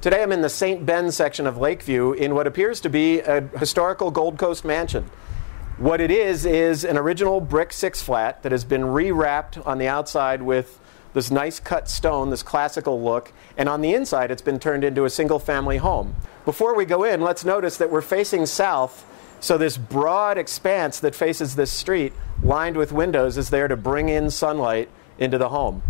Today I'm in the St. Ben section of Lakeview in what appears to be a historical Gold Coast mansion. What it is an original brick six-flat that has been rewrapped on the outside with this nice cut stone, this classical look, and on the inside it's been turned into a single-family home. Before we go in, let's notice that we're facing south, so this broad expanse that faces this street, lined with windows, is there to bring in sunlight into the home.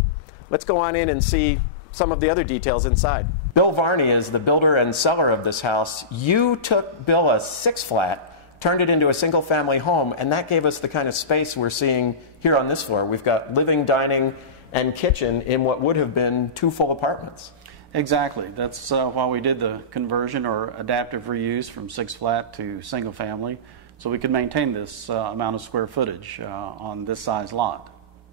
Let's go on in and see some of the other details inside. Bill Varney is the builder and seller of this house. You took, Bill, a six-flat, turned it into a single-family home, and that gave us the kind of space we're seeing here on this floor. We've got living, dining, and kitchen in what would have been two full apartments. Exactly. That's why we did the conversion or adaptive reuse from six-flat to single-family, so we could maintain this amount of square footage on this size lot.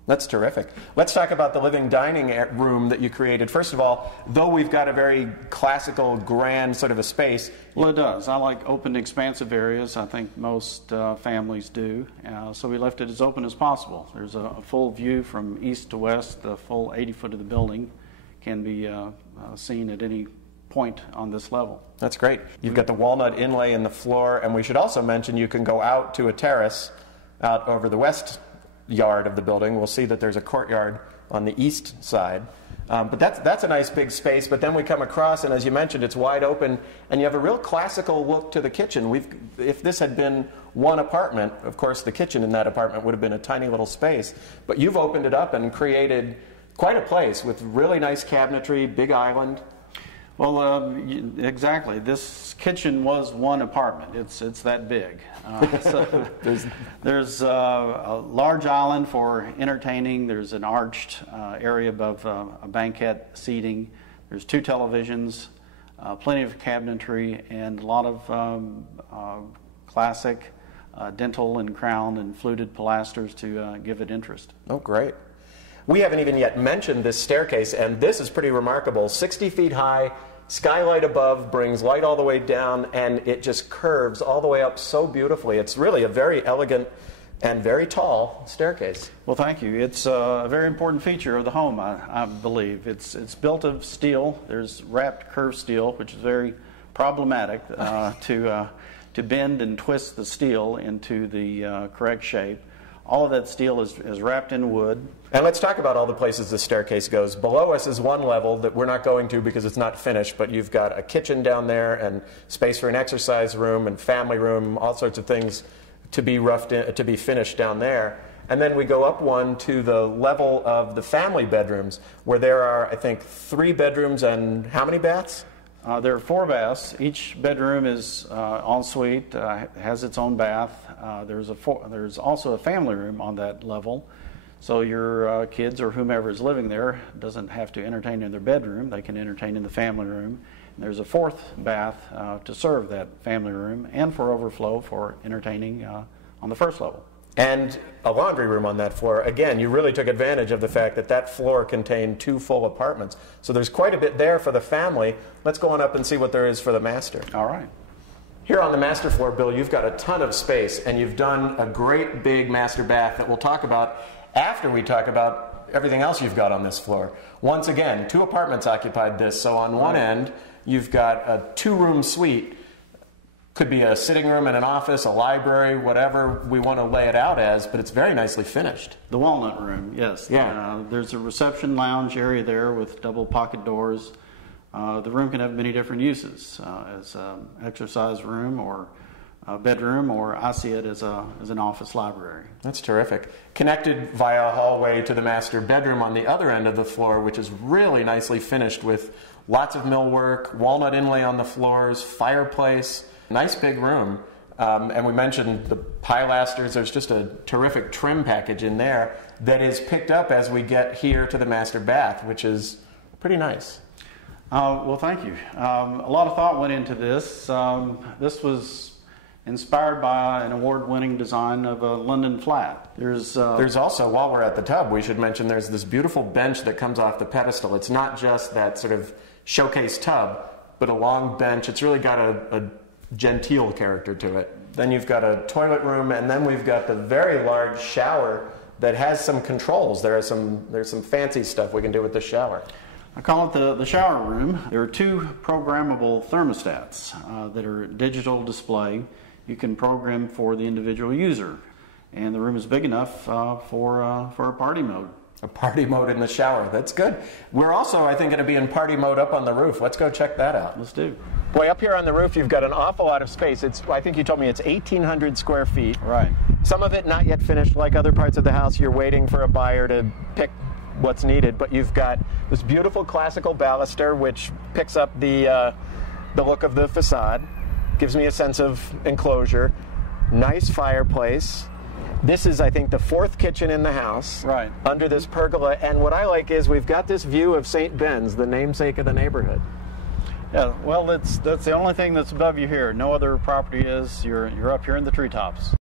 That's terrific. Let's talk about the living dining room that you created. First of all, though we've got a very classical, grand sort of a space. Well, it does. I like open, expansive areas. I think most families do. So we left it as open as possible. There's a full view from east to west. The full 80 foot of the building can be seen at any point on this level. That's great. You've got the walnut inlay in the floor, and we should also mention you can go out to a terrace out over the west yard of the building. We'll see that there's a courtyard on the east side. But that's a nice big space, but then we come across, and as you mentioned, it's wide open, and you have a real classical look to the kitchen. If this had been one apartment, of course the kitchen in that apartment would have been a tiny little space, but you've opened it up and created quite a place with really nice cabinetry, big island. Well, exactly. This kitchen was one apartment. It's that big. So there's a large island for entertaining. There's an arched area above a banquette seating. There's two televisions, plenty of cabinetry, and a lot of classic dental and crown and fluted pilasters to give it interest. Oh, great. We haven't even yet mentioned this staircase, and this is pretty remarkable. 60 feet high, skylight above, brings light all the way down, and it just curves all the way up so beautifully. It's really a very elegant and very tall staircase. Well, thank you. It's a very important feature of the home, I believe. It's built of steel. There's wrapped curved steel, which is very problematic to bend and twist the steel into the correct shape. All of that steel is wrapped in wood. And let's talk about all the places the staircase goes. Below us is one level that we're not going to because it's not finished, but you've got a kitchen down there and space for an exercise room and family room, all sorts of things to be finished down there. And then we go up one to the level of the family bedrooms, where there are, I think, 3 bedrooms and how many baths? There are 4 baths. Each bedroom is ensuite, has its own bath. There's also a family room on that level, so your kids or whomever is living there doesn't have to entertain in their bedroom. They can entertain in the family room. And there's a 4th bath to serve that family room and for overflow for entertaining on the first level. And a laundry room on that floor. Again, you really took advantage of the fact that that floor contained 2 full apartments. So there's quite a bit there for the family. Let's go on up and see what there is for the master. All right. Here on the master floor, Bill, you've got a ton of space, and you've done a great big master bath that we'll talk about after we talk about everything else you've got on this floor. Once again, 2 apartments occupied this. So on one end, you've got a 2-room suite. Could be a sitting room and an office, a library, whatever we want to lay it out as, but it's very nicely finished. The walnut room, yes. Yeah. There's a reception lounge area there with double pocket doors. The room can have many different uses, as an exercise room or a bedroom, or I see it as an office library. That's terrific. Connected via a hallway to the master bedroom on the other end of the floor, which is really nicely finished with lots of millwork, walnut inlay on the floors, fireplace. Nice big room, and we mentioned the pilasters. There's just a terrific trim package in there that is picked up as we get here to the master bath, which is pretty nice. Well, thank you. A lot of thought went into this. This was inspired by an award-winning design of a London flat. There's also, while we're at the tub, we should mention there's this beautiful bench that comes off the pedestal. It's not just that sort of showcase tub, but a long bench. It's really got a genteel character to it. Then you've got a toilet room, and then we've got the very large shower that has some controls. There's some fancy stuff we can do with the shower. I call it the shower room. There are two programmable thermostats that are digital display. You can program for the individual user, and the room is big enough for a party mode. A party mode in the shower. That's good. We're also, I think, going to be in party mode up on the roof. Let's go check that out. Let's do. Boy, up here on the roof, you've got an awful lot of space. I think you told me it's 1,800 square feet. Right. Some of it not yet finished. Like other parts of the house, you're waiting for a buyer to pick what's needed. But you've got this beautiful classical baluster, which picks up the look of the facade. Gives me a sense of enclosure. Nice fireplace. This is, I think, the fourth kitchen in the house. Right. Under this pergola. And what I like is we've got this view of St. Ben's, the namesake of the neighborhood. Yeah, well, that's the only thing that's above you here. No other property is. You're up here in the treetops.